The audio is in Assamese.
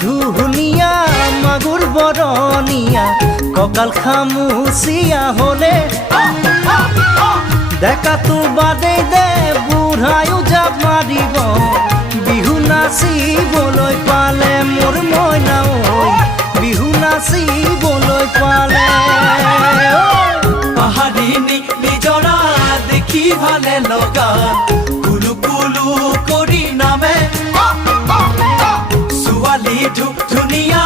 ধুহুনিয়া মাগুৰ বৰনিয়া ককাল খামুচিয়া হলে দেখা তো বাদে দে বুঢ়ায়ো জাপ মাৰিব বিহু নাচিবলৈ পালে মোৰ মইনা ঐ বিহু নাচিবলৈ পালে পাহাৰিনী নিজৰা দেখি ভালে লগা কুলু কুলু কৰি নামে ছোৱালী ধুনীয়া